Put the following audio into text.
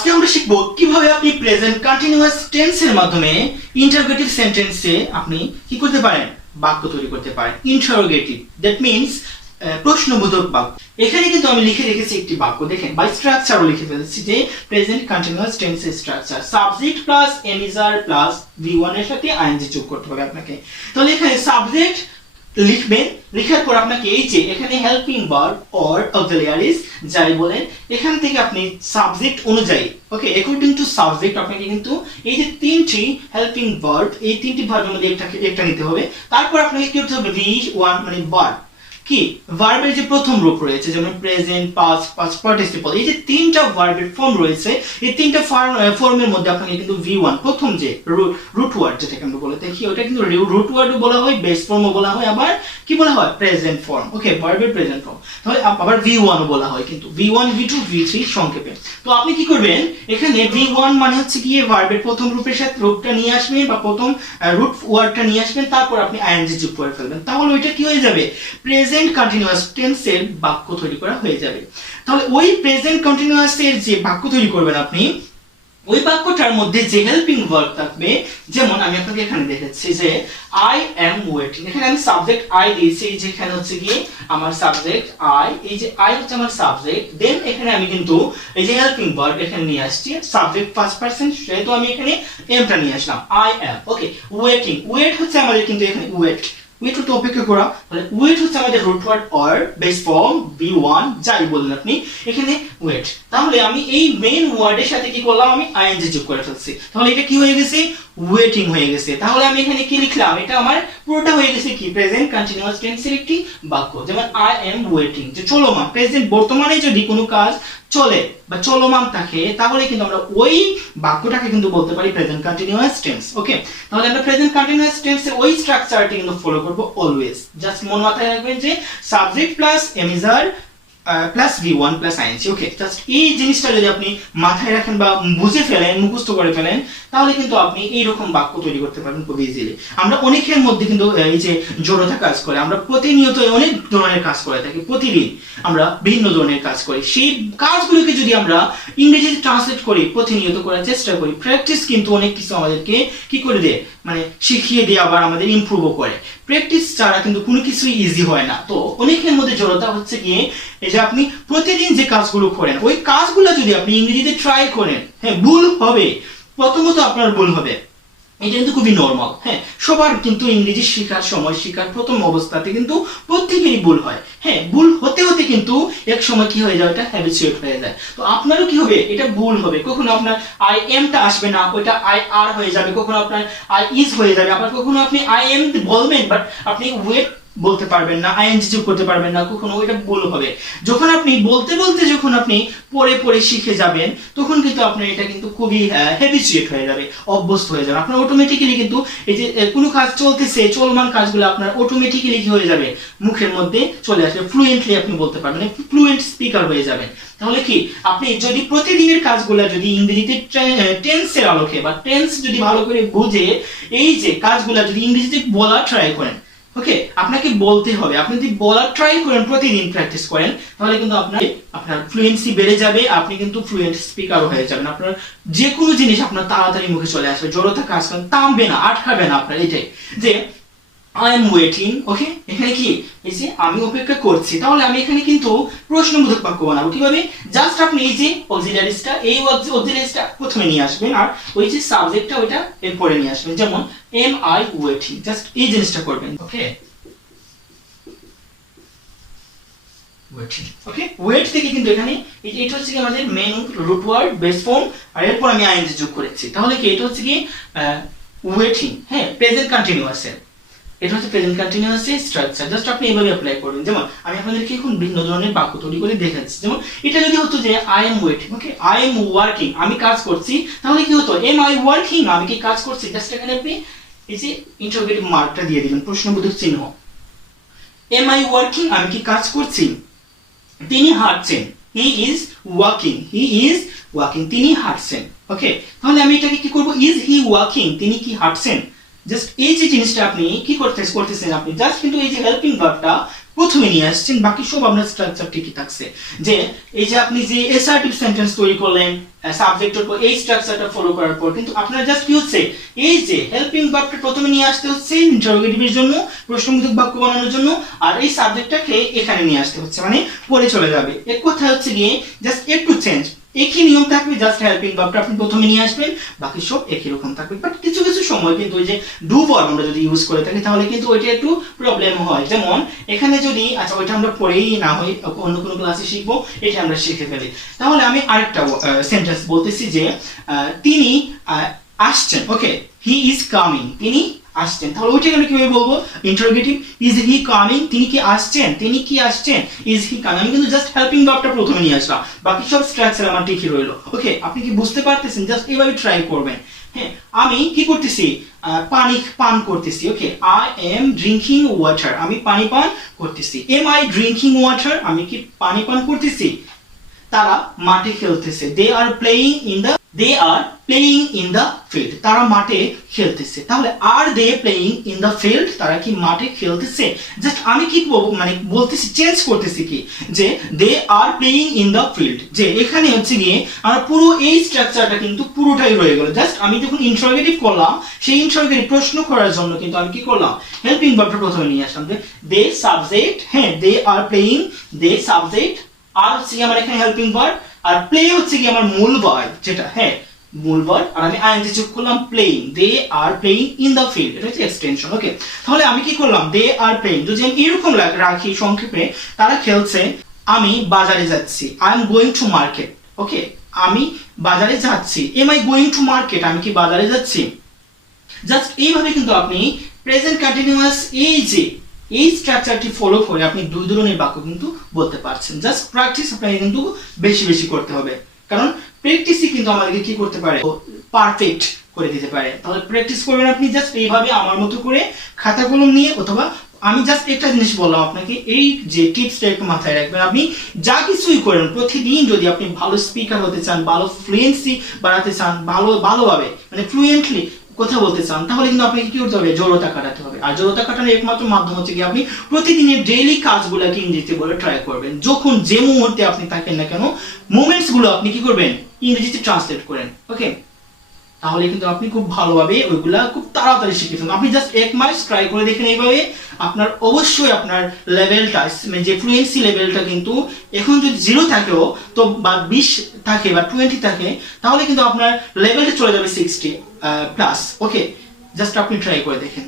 আজকে আমরা শিখব কিভাবে আপনি প্রেজেন্ট কন্টিনিউয়াস টেন্সের মাধ্যমে ইন্টারোগেটিভ সেন্টেন্সে আপনি কি করতে পারেন, বাক্য তৈরি করতে পারেন। ইন্টারোগেটিভ দ্যাট মিন্স প্রশ্নবোধক বাক্য। এখানে কিন্তু আমি লিখে রেখেছি একটি বাক্য, দেখেন বাই স্ট্রাকচারও লিখে ফেলেছি যে প্রেজেন্ট কন্টিনিউয়াস টেন্সের structure subject plus এমিজার plus V1 এর সাথে আইএনজি যোগ করতে হবে আপনাকে। তাহলে এখানে সাবজেক্ট লিখবেন, লেখার পর আপনাকে এই যে এখানে হেল্পিং ভার্ব অর অক্সিলিয়ারিজ যাই বলেন, এখান থেকে আপনি সাবজেক্ট অনুযায়ী ওকে অ্যাকর্ডিং টু সাবজেক্ট আপনাকে কিন্তু এই যে তিনটি হেল্পিং ভার্ব, এই তিনটি ভার্বের মধ্যে একটা নিতে হবে। তারপর আপনাকে কি করতে হবে, V1 মানে ভার্ব কি ভার্বের যে প্রথম রূপ রয়েছে যেমন প্রেজেন্ট, পাস্ট, পাস্ট পার্টিসিপল, এই যে তিনটা ভার্বের ফর্ম রয়েছে, এই তিনটা ফর্মের মধ্যে আপনাকে কিন্তু V1 প্রথম যে রুট ওয়ার্ড যেটাকে আমরা বলে থাকি ওটা কিন্তু রুট ওয়ার্ডও বলা হয়, বেস ফর্মও বলা হয়, আবার কি বলা হয় প্রেজেন্ট ফর্ম। ওকে, ভার্বের প্রেজেন্ট ফর্ম, তাহলে আবার V1 ও বলা হয় কিন্তু V1 V2 V3 সংক্ষেপে। তো আপনি কি করবেন, এখানে V1 মানে হচ্ছে কি ভার্বের প্রথম রূপের সাথে রূপটা নিয়ে আসবেন বা প্রথম রুট ওয়ার্ডটা নিয়ে আসবেন, তারপর আপনি আইএনজি যোগ করে ফেলবেন, তাহলে ওইটা কি হয়ে যাবে, প্রেজেন্ট কন্টিনিউয়াস টেন্সের বাক্য তৈরি করা হয়ে যাবে। তাহলে ওই প্রেজেন্ট কন্টিনিউয়াস এর যে বাক্য তৈরি করবেন আপনি, ওই বাক্যটার মধ্যে যে হেল্পিং ভার্ব থাকবে, যেমন আমি আপনাকে এখানে দেখাচ্ছি যে আই এম ওয়েটিং, এখানে আমি সাবজেক্ট আই দিয়েছি, যেখানে হচ্ছে কি আমার সাবজেক্ট আই, এই যে আই হচ্ছে আমার সাবজেক্ট, দেন এখানে আমি কিন্তু এই যে হেল্পিং ভার্ব এখানে নিয়ে আসছি, সাবজেক্ট ফার্স্ট পারসন, সেহেতু আমি এখানে এমটা নিয়ে আসলাম I am. Okay, waiting, wait হচ্ছে আমাদের কিন্তু এখানে ওয়েট হচ্ছে অপেক্ষা করা, তাহলে ওয়েট হচ্ছে আমাদের root word or base form V1 যাই বললেন আপনি এখানে ওয়েট। তাহলে আমি এই মেইন ওয়ার্ডের সাথে কি করলাম, আমি আইএনজি যোগ করে ফেলছি, তাহলে এটা কি হয়ে গেছে, ওয়েটিং হয়ে গেছে। তাহলে আমি এখানে কি লিখলাম, এটা আমার পুরোটা হয়ে গেছে কি প্রেজেন্ট কন্টিনিউয়াস টেন্সের একটি বাক্য। যেমন আই এম ওয়েটিং, যে চলমান প্রেজেন্ট বর্তমানে যদি কোনো কাজ চলে বা চলমান থাকে, তাহলে কিন্তু আমরা ওই বাক্যটাকে কিন্তু বলতে পারি প্রেজেন্ট কন্টিনিউয়াস টেন্স। ওকে, তাহলে আমরা প্রেজেন্ট কন্টিনিউয়াস টেন্সের ওই স্ট্রাকচারটি কিন্তু ফলো করব অলওয়েজ। জাস্ট মন মাথায় রাখবেন যে subject plus এমিজার plus V1 plus ING. ওকে, জাস্ট এই জিনিসটা যদি আপনি মাথায় রাখেন বা বুঝে ফেলেন, মুখস্থ করে ফেলেন, তাহলে কিন্তু আপনি এইরকম বাক্য তৈরি করতে পারবেন খুব ইজিলি। আমরা অনেকের মধ্যে কিন্তু এই যে জড়তা কাজ করে, আমরা প্রতিনিয়ত অনেক ধরনের কাজ করে থাকি, প্রতিদিন আমরা ভিন্ন ধরনের কাজ করি, সেই কাজগুলোকে যদি আমরা ইংরেজিতে ট্রান্সলেট করি, প্রতিনিয়ত করার চেষ্টা করি, প্র্যাকটিস কিন্তু অনেক কিছু আমাদেরকে কি করে দেয়, মানে শিখিয়ে দিয়ে আবার আমাদের ইমপ্রুভও করে। প্র্যাকটিস ছাড়া কিন্তু কোনো কিছুই ইজি হয় না। তো অনেকের মধ্যে জড়তা হচ্ছে গিয়ে এই যে আপনি প্রতিদিন যে কাজগুলো করেন, ওই কাজগুলো যদি আপনি ইংরেজিতে ট্রাই করেন, হ্যাঁ ভুল হবে, প্রথমত আপনার ভুল হবে, এটা কিন্তু খুবই নরমাল। হ্যাঁ, সবার কিন্তু ইংরেজি শেখার সময়, শেখার প্রথম অবস্থাতে কিন্তু প্রত্যেকেরই ভুল হয়। হ্যাঁ, ভুল হতে হতে কিন্তু এক সময় কি হয়ে যায়, এটা হ্যাবিচুয়েট হয়ে যায়। তো আপনারও কি হবে, এটা ভুল হবে, কখনো আপনার আই এমটা আসবে না, ওইটা আই আর হয়ে যাবে, কখনো আপনার আই ইজ হয়ে যাবে, আবার কখনো আপনি আই এম বলবেন বাট আপনি ওয়েট বলতে পারবেন না, আইএনজি যোগ করতে পারবেন না, কখনো ওইটা ভুল হবে। যখন আপনি বলতে বলতে যখন আপনি পড়ে পড়ে শিখে যাবেন, তখন কিন্তু আপনার এটা কিন্তু খুবই হ্যাবিচুয়েট হয়ে যাবে, অভ্যস্ত হয়ে যাবে। আপনার অটোমেটিক্যালি কিন্তু এই যে কোনো কাজ চলতেছে, চলমান কাজগুলো আপনার অটোমেটিক্যালি কি হয়ে যাবে, মুখের মধ্যে চলে আসবে, ফ্লুয়েন্টলি আপনি বলতে পারবেন, ফ্লুয়েন্ট স্পিকার হয়ে যাবেন। তাহলে কি আপনি যদি প্রতিদিনের কাজগুলো যদি ইংরেজিতে টেন্সের আলোকে বা টেন্স যদি ভালো করে বুঝে এই যে কাজগুলো যদি ইংরেজিতে বলা ট্রাই করেন, ওকে আপনাকে বলতে হবে, আপনি যদি বলার ট্রাই করেন, প্রতিদিন প্র্যাকটিস করেন, তাহলে কিন্তু আপনার ফ্লুয়েন্সি বেড়ে যাবে, আপনি কিন্তু ফ্লুয়েন্ট স্পিকারও হয়ে যাবেন। আপনার যে কোনো জিনিস আপনার তাড়াতাড়ি মুখে চলে আসবে, জড়তা কাজ করেন, থামবে না, আটকাবে না আপনার। এটাই যে আই এম ওয়েটিং। ওকে, এখানে কি এই যে আমি অপেক্ষা করছি, তাহলে আমি এখানে কিন্তু প্রশ্নবোধক বাক্য বানাবো। কিভাবে, জাস্ট আপনি এই যে অক্সিলিয়ারিজটা, এই অক্সিলিয়ারিজটা প্রথমে নিয়ে আসবেন, আর ওই যে সাবজেক্টটা ওইটা এরপরে নিয়ে আসবেন। যেমন এম আই ওয়েটিং, জাস্ট এই জিনিসটা করবেন। ওকে, ওয়েটিং। ওকে, ওয়েট থেকে কিন্তু এখানে এটা হচ্ছে কি আমাদের main root word base form, আর এরপর আমি আইএনজি যোগ করেছি, তাহলে কি এটা হচ্ছে কি ওয়েটিং। হ্যাঁ, প্রেজেন্ট কন্টিনিউয়াস এর এটা হচ্ছে প্রেজেন্ট কন্টিনিউয়াস স্ট্রাকচার। জাস্ট আপনি এইভাবে অ্যাপ্লাই করবেন। যেমন আমি আপনাদেরকে এখন ভিন্ন ধরনের বাক্য তৈরি করে দেখাচ্ছি। যেমন এটা যদি হতো যে I am waiting, okay I am working, আমি কাজ করছি, তাহলে কি হতো, এম আই ওয়ার্কিং, আমি কি কাজ করছি, জাস্ট এখানে আপনি এই যে ইন্টারোগেটিভ মার্কটা দিয়ে দিবেন, প্রশ্নবোধক চিহ্ন। এম আই ওয়ার্কিং, আমি কি কাজ করছি, তিনি হাঁটছেন, he is walking, he is walking, তিনি হাঁটছেন। ওকে, তাহলে আমি এটাকে কি করব, ইজ হি ওয়াকিং, তিনি কি হাঁটছেন। জাস্ট এই যে জিনিসটা আপনি কি করতেছেন, আপনি জাস্ট কিন্তু এই যে হেল্পিং ভার্বটা প্রথমে নিয়ে আসছেন, বাকি সব আপনার স্ট্রাকচার ঠিকই থাকছে। যে এই যে আপনি যে অ্যাসার্টিভ সেন্টেন্স তৈরি করলেন সাবজেক্টের পর এই স্ট্রাকচারটা ফলো করার পর, কিন্তু আপনার জাস্ট কি হচ্ছে, এই যে হেল্পিং ভার্বটা প্রথমে নিয়ে আসতে হচ্ছে ইন্টারোগেটিভের জন্য, প্রশ্নবোধক বাক্য বানানোর জন্য, আর এই সাবজেক্টটাকে এখানে নিয়ে আসতে হচ্ছে, মানে পরে চলে যাবে। এক কথা হচ্ছে গিয়ে জাস্ট একটু চেঞ্জ, একই নিয়ম থাকবে, জাস্ট হেল্পিং ভার্বটা আপনি প্রথমে নিয়ে আসবেন, বাকি সব একই রকম থাকবে। বাট কিছু কিছু সময় কিন্তু ওই যে ডু ভার্ব আমরা যদি ইউজ করে থাকি তাহলে কিন্তু ওইটা একটু প্রবলেম হয়। যেমন এখানে যদি, আচ্ছা ওইটা আমরা পরেই না হয় অন্য কোনো ক্লাসে শিখবো, এটা আমরা শিখে ফেলি। তাহলে আমি আরেকটা সেন্টেন্স বলতেছি যে তিনি আসছেন, ওকে, হি ইজ কামিং, তিনি আসছেন। তাহলে ওইটাকে আমি কিভাবে বলবো, ইন্টারোগেটিভ, ইজ হি কামিং, তিনি কি আসছেন, তিনি কি আসছেন, ইজ হি কামিং। আমি কিন্তু জাস্ট হেল্পিং ভার্বটা প্রথমে নিয়ে আসলাম, বাকি সব স্ট্রাকচার আমার ঠিকই রইলো। ওকে, আপনি কি বুঝতে পারতেছেন? জাস্ট এইভাবে ট্রাই করবেন। হ্যাঁ, আমি কি করতেছি, পানি পান করতেছি। ওকে, আই এম ড্রিঙ্কিং ওয়াটার, আমি পানি পান করতেছি। এম আই ড্রিঙ্কিং ওয়াটার, আমি কি পানি পান করতেছি। তারা মাঠে খেলতেছে, they are playing in the field, তারা মাঠে খেলতেছে। তাহলে আর they playing in the field, তারা কি মাঠে খেলতেছে। জাস্ট আমি কি মানে বলতেছি, চেঞ্জ করতেছি কি, যে they are playing in the field. যে এখানে হচ্ছে গিয়ে আমার পুরো এই স্ট্রাকচারটা কিন্তু পুরোটাই রয়ে গেল। জাস্ট আমি যখন ইন্টারোগেটিভ করলাম, সেই ইন্টারোগেটিভ প্রশ্ন করার জন্য কিন্তু আমি কি করলাম, হেল্পিং ভার্বটা প্রথমে নিয়ে আসলাম। দে সাবজেক্ট, হ্যাঁ, দে আর প্লেয়িং, দে সাবজেক্ট, আর হচ্ছে কি আমার এখানে হেল্পিং ভার্ব, আর প্লে হচ্ছে কি আমার মূল ভার্ব, যেটা হ্যাঁ মূল ভার্ব, আর আমি আইএনজি যোগ করলাম playing, they are playing in the field, এটা হচ্ছে এক্সটেনশন। ওকে, তাহলে আমি কি করলাম, দে আর প্লেইং যদি আমি এরকম রাখি সংক্ষেপে, তারা খেলছে, আমি বাজারে যাচ্ছি, I am going to market. Okay, আমি বাজারে যাচ্ছি, am I going to market, আমি কি বাজারে যাচ্ছি। জাস্ট এইভাবে কিন্তু আপনি প্রেজেন্ট কন্টিনিউয়াস এই স্ট্রাকচারটি ফলো করে আপনি দুই ধরনের বাক্য কিন্তু বলতে পারছেন। জাস্ট প্র্যাকটিস আপনাকে কিন্তু বেশি বেশি করতে হবে, কারণ প্র্যাকটিসই কিন্তু আমাদেরকে কি করতে পারে, পারফেক্ট করে দিতে পারে। তাহলে প্র্যাকটিস করবেন আপনি জাস্ট এইভাবে আমার মতো করে খাতা কলম নিয়ে, অথবা আমি জাস্ট একটা জিনিস বললাম আপনাকে, এই যে টিপসটা একটু মাথায় রাখবেন। আপনি যা কিছুই করেন প্রতিদিন, যদি আপনি ভালো স্পিকার হতে চান, ভালো ফ্লুয়েন্সি বাড়াতে চান, ভালোভাবে মানে ফ্লুয়েন্টলি কথা বলতে চান, তাহলে কিন্তু আপনাকে কি করতে হবে, জড়তা কাটাতে হবে। আর জড়তা কাটানোর একমাত্র মাধ্যম হচ্ছে কি, আপনি প্রতিদিনের ডেইলি কাজগুলোকে ইংরেজিতে বলে ট্রাই করবেন। যখন যে মুহূর্তে আপনি থাকেন না কেন, মোমেন্টস গুলো আপনি কি করবেন, ইংরেজিতে ট্রান্সলেট করেন। ওকে, তাহলে কিন্তু আপনি খুব ভালোভাবে ওইগুলা খুব তাড়াতাড়ি শিখে ফেলবেন। আপনি জাস্ট এক মাস ট্রাই করে দেখেন এইভাবে, আপনার অবশ্যই আপনার লেভেলটা, মানে যে ফ্লুয়েন্সি লেভেলটা কিন্তু এখন যদি 0 থাকেও তো, বা 20 থাকে বা 20 থাকে, তাহলে কিন্তু আপনার লেভেলটা চলে যাবে 60 প্লাস। ওকে, জাস্ট আপনি ট্রাই করে দেখেন।